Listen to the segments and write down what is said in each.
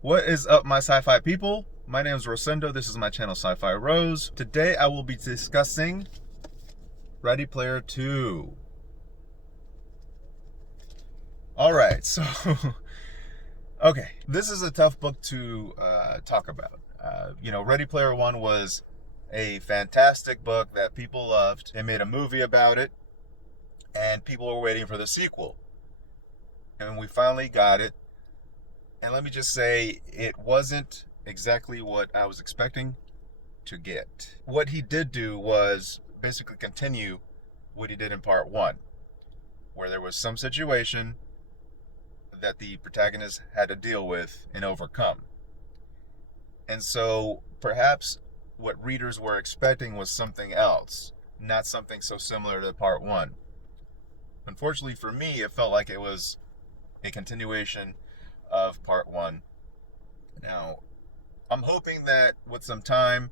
What is up, my sci-fi people? My name is Rosendo. This is my channel, Sci-Fi Rose. Today I will be discussing Ready Player 2. All right, so okay, this is a tough book to talk about. Ready Player 1 was a fantastic book that people loved. They made a movie about it, and people were waiting for the sequel. And we finally got it. And let me just say, it wasn't exactly what I was expecting to get. What he did do was basically continue what he did in part one, where there was some situation that the protagonist had to deal with and overcome. And so perhaps what readers were expecting was something else, not something so similar to part one. Unfortunately for me, it felt like it was a continuation of part one. Now, I'm hoping that with some time,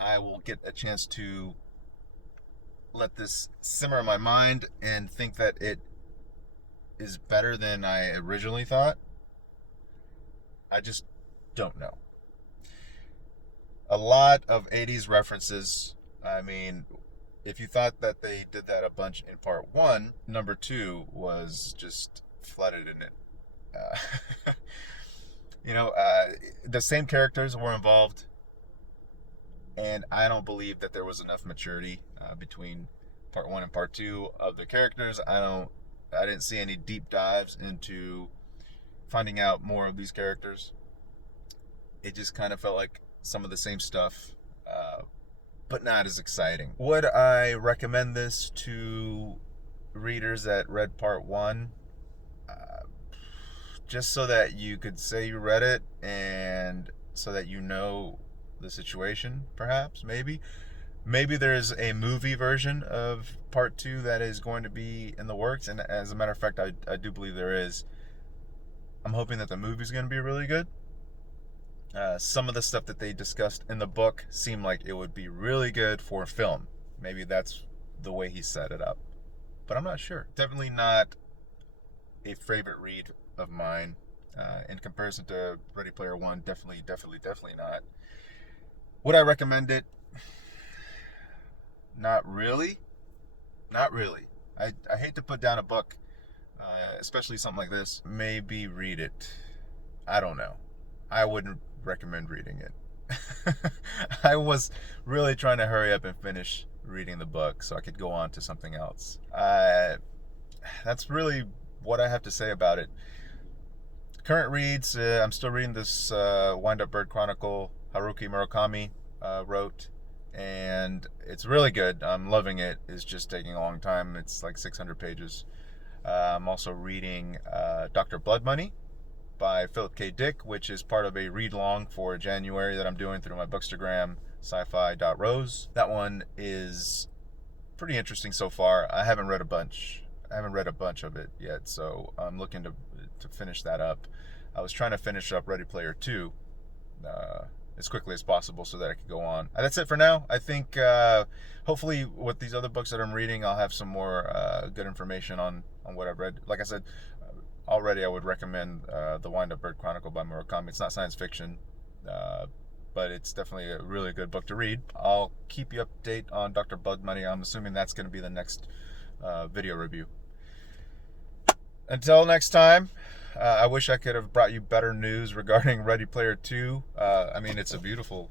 I will get a chance to let this simmer in my mind and think that it is better than I originally thought. I just don't know. A lot of 80s references. I mean, if you thought that they did that a bunch in part one, number two was just flooded in it. Uh, the same characters were involved, and I don't believe that there was enough maturity between part one and part two of the characters. I didn't see any deep dives into finding out more of these characters. It just kind of felt like some of the same stuff, but not as exciting. Would I recommend this to readers that read part one? Just so that you could say you read it and so that you know the situation, perhaps, maybe. Maybe there's a movie version of part two that is going to be in the works, and as a matter of fact, I do believe there is. I'm hoping that the movie's going to be really good. Some of the stuff that they discussed in the book seemed like it would be really good for film. Maybe that's the way he set it up, but I'm not sure. Definitely not a favorite read of mine. In comparison to Ready Player One, definitely not. Would I recommend it? Not really. Not really. I hate to put down a book, especially something like this. Maybe read it. I don't know. I wouldn't recommend reading it. I was really trying to hurry up and finish reading the book so I could go on to something else. That's really what I have to say about it. Current reads, I'm still reading this Wind Up Bird Chronicle Haruki Murakami wrote, and it's really good. I'm loving it. It's just taking a long time. It's like 600 pages. I'm also reading Dr. Blood Money by Philip K. Dick, which is part of a read-long for January that I'm doing through my Bookstagram, sci-fi.rose. That one is pretty interesting so far. I haven't read a bunch of it yet, so I'm looking to finish that up. I was trying to finish up Ready Player 2 as quickly as possible so that I could go on. That's it for now. I think hopefully with these other books that I'm reading, I'll have some more good information on what I've read. Like I said already, I would recommend The Wind Up Bird Chronicle by Murakami. It's not science fiction, but it's definitely a really good book to read. I'll keep you update on Dr. Blood Money. I'm assuming that's going to be the next video review. Until next time, I wish I could have brought you better news regarding Ready Player 2. I mean, it's a beautiful,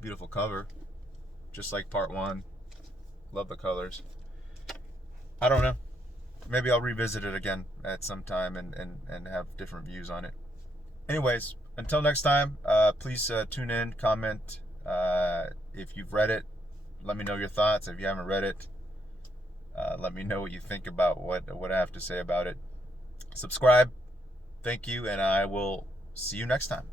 beautiful cover, just like part one. Love the colors. I don't know. Maybe I'll revisit it again at some time and have different views on it. Anyways, until next time, please tune in, comment. If you've read it, let me know your thoughts. If you haven't read it, let me know what you think about what I have to say about it. Subscribe. Thank you, and I will see you next time.